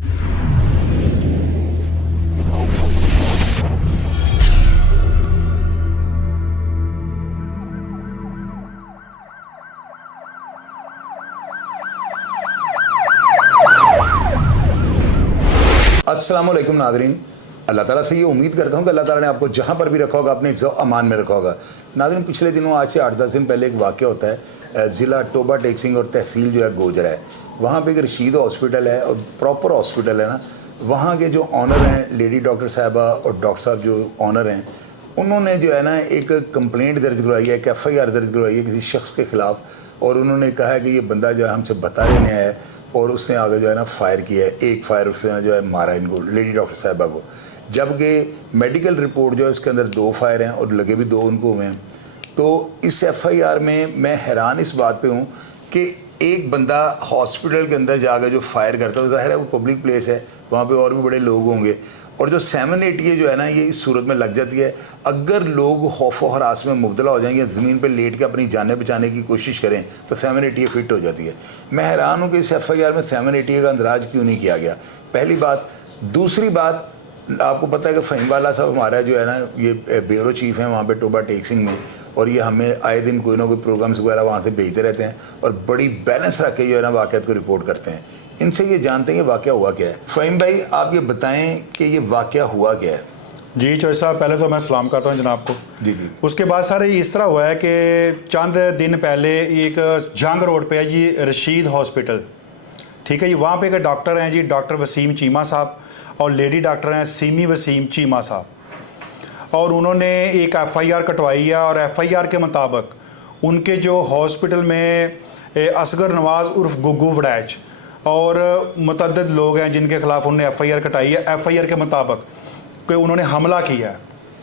अस्सलाम वालेकुम नाज़रीन, अल्लाह ताला से ये उम्मीद करता हूँ कि अल्लाह ताला ने आपको जहाँ पर भी रखा होगा अपने हिफ्ज़ अमान में रखा होगा। नाज़रीन, पिछले दिनों आज से 8-10 दिन पहले एक वाक़या होता है ज़िला टोबा टेक सिंह और तहसील जो है गोजरा है, वहाँ पे एक रशीद हॉस्पिटल है और प्रॉपर हॉस्पिटल है ना। वहाँ के जो ऑनर हैं लेडी डॉक्टर साहिबा और डॉक्टर साहब जो ऑनर हैं, उन्होंने जो है ना एक कंप्लेंट दर्ज करवाई है, एक FIR दर्ज करवाई है किसी शख्स के ख़िलाफ़, और उन्होंने कहा है कि ये बंदा जो है हमसे बता लेने आया है और उसने आगे जो है ना फायर किया है, एक फायर उसने जो है मारा इनको लेडी डॉक्टर साहिबा को, जबकि मेडिकल रिपोर्ट जो है उसके अंदर 2 फायर हैं और लगे भी 2 उनको हुए हैं। तो इस FIR में मैं हैरान इस बात पे हूँ कि एक बंदा हॉस्पिटल के अंदर जाकर जो फायर करता है, ज़ाहिर है वो पब्लिक प्लेस है, वहाँ पे और भी बड़े लोग होंगे, और जो 780 जो है ना ये इस सूरत में लग जाती है। अगर लोग खौफ व हरास में मुब्तला हो जाएंगे, ज़मीन पे लेट के अपनी जानें बचाने की कोशिश करें, तो 780 फिट हो जाती है। मैं हैरान हूँ कि इस FIR में 780 का अंदराज क्यों नहीं किया गया, पहली बात। दूसरी बात, आपको पता है कि फ़हीम वाला साहब हमारा जो है ना ये ब्यूरो चीफ़ हैं वहाँ पर टोबा टेक सिंह में, और ये हमें आए दिन कोई ना कोई प्रोग्राम्स वगैरह वहाँ से भेजते रहते हैं और बड़ी बैलेंस रख के जो है ना वाक़यात को रिपोर्ट करते हैं। इनसे ये जानते हैं कि वाक़या हुआ क्या है। फ़हीम भाई, आप ये बताएं कि ये वाक़या हुआ क्या है। जी चौधरी साहब, पहले तो मैं सलाम करता हूँ जनाब को। जी जी। उसके बाद सर इस तरह हुआ है कि चंद दिन पहले एक जंग रोड पे है जी रशीद हॉस्पिटल, ठीक है जी। वहाँ पे एक डॉक्टर हैं जी, डॉक्टर वसीम चीमा साहब, और लेडी डॉक्टर हैं सीमी वसीम चीमा साहब, और उन्होंने एक FIR कटवाई है, और FIR के मुताबिक उनके जो हॉस्पिटल में असगर नवाज़ उर्फ गुग्गू वड़ैच और मुतअद्दिद लोग हैं जिनके ख़िलाफ़ उन्होंने FIR कटाई है। FIR के मुताबिक कि उन्होंने हमला किया है,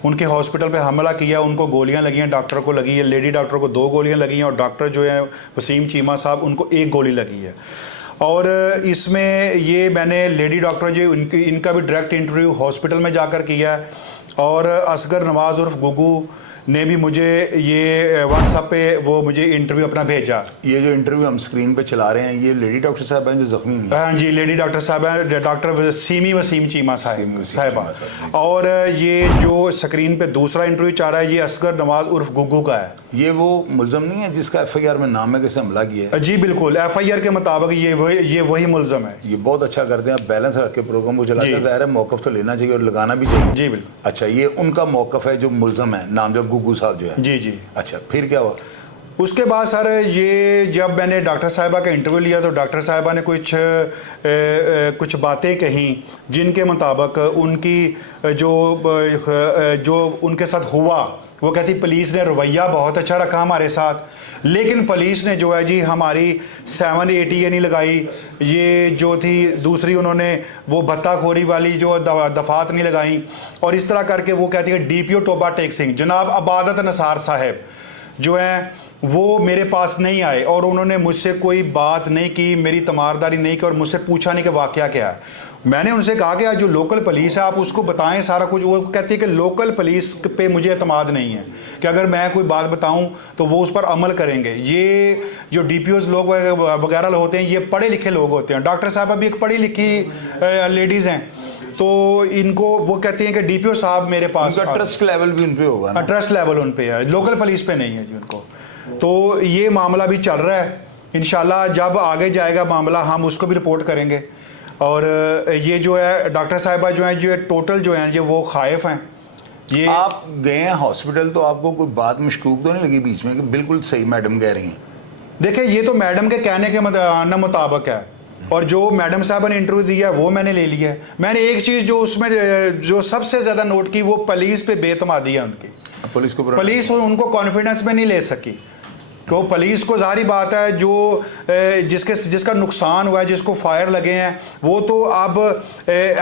उनके हॉस्पिटल पे हमला किया, उनको गोलियां लगी हैं, डॉक्टर को लगी है, लेडी डॉक्टर को 2 गोलियां लगी हैं, और डॉक्टर जो है वसीम चीमा साहब उनको 1 गोली लगी है। और इसमें ये मैंने लेडी डॉक्टर जो इनका भी डायरेक्ट इंटरव्यू हॉस्पिटल में जाकर किया है, और असगर नवाज़ उर्फ गुग्गू ने भी मुझे ये व्हाट्सएप पे वो मुझे इंटरव्यू अपना भेजा। ये जो इंटरव्यू हम स्क्रीन पे चला रहे हैं, ये लेडी डॉक्टर साहब हैं जो जख्मी हुई हैं? हाँ जी, लेडी डॉक्टर साहब हैं, डॉक्टर सीमी वसीम चीमा साहिबा। और ये जो स्क्रीन पे दूसरा इंटरव्यू चाह रहा है, ये असगर नवाज उर्फ गुग्गू का है। ये वो मुल्ज़म नहीं है जिसका FIR में नाम है कि हमला किया है? जी बिल्कुल, FIR के मुताबिक ये वही मुल्ज़म है। ये बहुत अच्छा करते हैं, आप बैलेंस रख के प्रोग्राम को चलाते हैं। ज़ाहिर है मौक़िफ़ तो लेना चाहिए और लगाना भी चाहिए। जी बिल्कुल। अच्छा, ये उनका मौक़िफ़ है जो मुल्ज़म है, नाम जो गुग्गू साहब जो है? जी जी। अच्छा, फिर क्या हुआ? उसके बाद सर ये जब मैंने डॉक्टर साहिबा का इंटरव्यू लिया तो डॉक्टर साहिबा ने कुछ बातें कहीं जिनके मुताबिक उनकी जो उनके साथ हुआ, वो कहती पुलिस ने रवैया बहुत अच्छा रखा हमारे साथ, लेकिन पुलिस ने जो है जी हमारी 780 ये नहीं लगाई, ये जो थी दूसरी उन्होंने वो भत्ताखोरी वाली जो दफात नहीं लगाई, और इस तरह करके वो कहती है DPO टोबा टेक सिंह जनाब अबादत नसार साहब जो है वो मेरे पास नहीं आए, और उन्होंने मुझसे कोई बात नहीं की, मेरी तमारदारी नहीं की, और मुझसे पूछा नहीं कि वाक़या क्या है। मैंने उनसे कहा कि जो लोकल पुलिस है आप उसको बताएं सारा कुछ। वो कहती है कि लोकल पुलिस पे मुझे एतमाद नहीं है कि अगर मैं कोई बात बताऊं तो वो उस पर अमल करेंगे। ये जो DPOs लोग वगैरह होते हैं ये पढ़े लिखे लोग होते हैं। डॉक्टर साहब अभी एक पढ़ी लिखी लेडीज़ हैं, तो इनको वो कहती हैं कि DPO साहब मेरे पास ट्रस्ट लेवल भी उन पे होगा ना? ट्रस्ट लेवल उन पे है, लोकल पुलिस पे नहीं है जी उनको। तो ये मामला भी चल रहा है, इंशाल्लाह जब आगे जाएगा मामला हम उसको भी रिपोर्ट करेंगे। और ये जो है डॉक्टर साहिबा जो हैं जो टोटल जो हैं जो वो खाइफ हैं। ये आप गए हैं हॉस्पिटल तो आपको कोई बात मशकूक तो नहीं लगी बीच में कि बिल्कुल सही मैडम कह रही हैं? देखिए ये तो मैडम के कहने के मुताबिक है, और जो मैडम साहब ने इंटरव्यू दिया वो मैंने ले लिया है। मैंने एक चीज़ जो उसमें जो सबसे ज़्यादा नोट की वो पुलिस पे बेतमादी है उनकी। पुलिस उनको कॉन्फिडेंस में नहीं ले सकी, तो पुलिस को जाहिर बात है जो जिसका नुकसान हुआ है, जिसको फायर लगे हैं, वो तो अब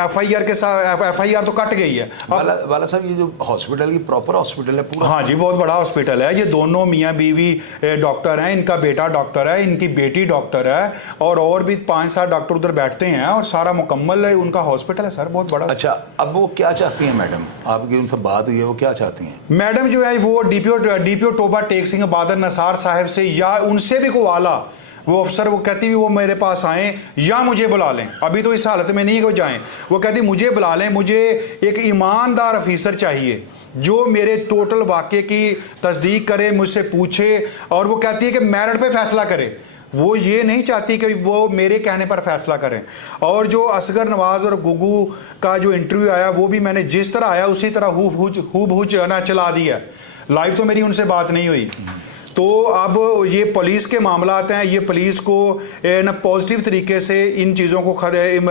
FIR के साथ FIR तो कट गई है। वाला साहब, ये जो हॉस्पिटल की प्रॉपर हॉस्पिटल है पूरा? हाँ जी, बहुत बड़ा हॉस्पिटल है। ये दोनों मियाँ बीवी डॉक्टर हैं, इनका बेटा डॉक्टर है, इनकी बेटी डॉक्टर है, और भी 5-7 डॉक्टर उधर बैठते हैं, और सारा मुकम्मल उनका हॉस्पिटल है सर, बहुत बड़ा। अच्छा, अब वो क्या चाहती हैं मैडम? आपकी उनसे बात हुई है, वो क्या चाहती हैं? मैडम जो है वो DPO टोबा टेक सिंह अबादत नसार साहब से या उनसे भी कोई आला वो अफसर वो कहती वो मेरे पास आएँ या मुझे बुला लें, अभी तो इस हालत में नहीं है कि वो जाएँ, वो कहती मुझे बुला लें, मुझे एक ईमानदार ऑफिसर चाहिए जो मेरे टोटल वाक़े की तस्दीक करे, मुझसे पूछे, और वो कहती है कि मेरिट पे फैसला करे। वो ये नहीं चाहती कि वो मेरे कहने पर फैसला करें। और जो असगर नवाज़ और गुगू का जो इंटरव्यू आया वो भी मैंने जिस तरह आया उसी तरह हूबहू चला दिया। लाइव तो मेरी उनसे बात नहीं हुई। तो अब ये पुलिस के मामलात हैं, ये पुलिस को न पॉजिटिव तरीके से इन चीज़ों को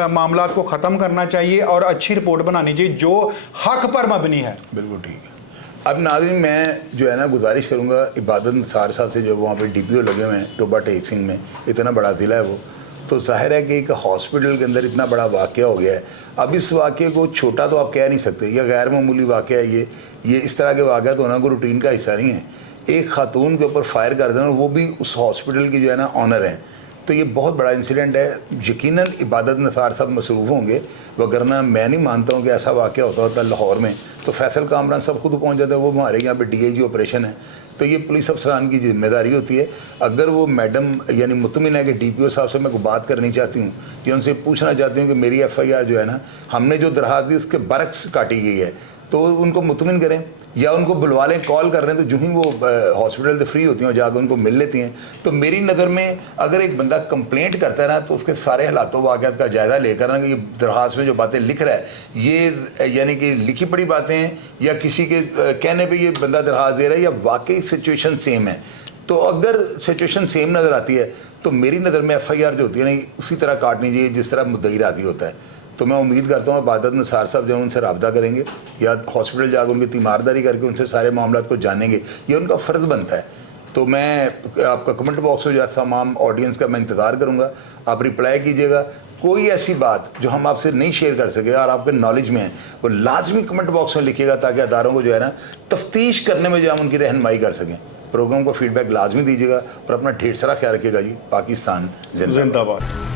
मामलात को ख़त्म करना चाहिए और अच्छी रिपोर्ट बनानी चाहिए जो हक पर मबनी है। बिल्कुल ठीक है। अब नाज़रीन, मैं जो है ना गुजारिश करूँगा इबादत निसार साहब से, जो वहाँ पे DPO लगे हुए हैं टोबा टेक सिंह में, इतना बड़ा ज़िला है वो, तो जाहिर है कि एक हॉस्पिटल के अंदर इतना बड़ा वाक़या हो गया है। अब इस वाक़े को छोटा तो आप कह नहीं सकते, या गैर मामूली वाक़या है ये इस तरह के वाक़या तो होना कोई रूटीन का हिस्सा नहीं है। एक खातून के ऊपर फायर कर देना, वो भी उस हॉस्पिटल की जो है ना ऑनर है, तो ये बहुत बड़ा इंसिडेंट है। यकीनन इबादत निसार साहब मसरूफ़ होंगे, वगरना मैं नहीं मानता हूँ कि ऐसा वाक़या होता लाहौर में तो फैसल कामरान सब खुद पहुँच जाता है। वो हमारे यहाँ पे DIG ऑपरेशन है, तो ये पुलिस अफसरान की जिम्मेदारी होती है। अगर वो मैडम यानी मुतमिन है कि DPO साहब से मैं कोई बात करनी चाहती हूँ कि उनसे पूछना चाहती हूँ कि मेरी FIR जो है ना, हमने जो दरखास्त दी उसके बरक्स काटी गई है, तो उनको मुतमिन करें या उनको बुलवा लें, कॉल कर रहे हैं तो जो ही वो हॉस्पिटल से फ्री होती हैं और जाकर उनको मिल लेती हैं। तो मेरी नज़र में अगर एक बंदा कंप्लेंट करता है ना, तो उसके सारे हालातों वाक़यात का जायज़ा लेकर ना कि ये दरख्वास्त में जो बातें लिख रहा है ये यानी कि लिखी पड़ी बातें हैं या किसी के कहने पे ये बंदा दरख्वास्त दे रहा है या वाकई सिचुएशन सेम है। तो अगर सिचुएशन सेम नज़र आती है तो मेरी नज़र में FIR जो होती है ना, उसी तरह काटनी चाहिए जिस तरह मुद्दई राज़ी होता है। तो मैं उम्मीद करता हूँ इबादत निसार साहब जो उनसे रब्ता करेंगे या हॉस्पिटल जाकर उनकी तीमारदारी करके उनसे सारे मामलात को जानेंगे, ये उनका फ़र्ज़ बनता है। तो मैं आपका कमेंट बॉक्स में जो तमाम ऑडियंस का मैं इंतज़ार करूँगा, आप रिप्लाई कीजिएगा। कोई ऐसी बात जो हम आपसे नहीं शेयर कर सके और आपके नॉलेज में है वो लाजमी कमेंट बॉक्स में लिखिएगा, ताकि अदारों को जो है ना तफ्तीश करने में जो हम उनकी रहनुमाई कर सकें। प्रोग्राम को फीडबैक लाजमी दीजिएगा और अपना ढेर सारा ख्याल रखिएगा जी। पाकिस्तान जिंदाबाद।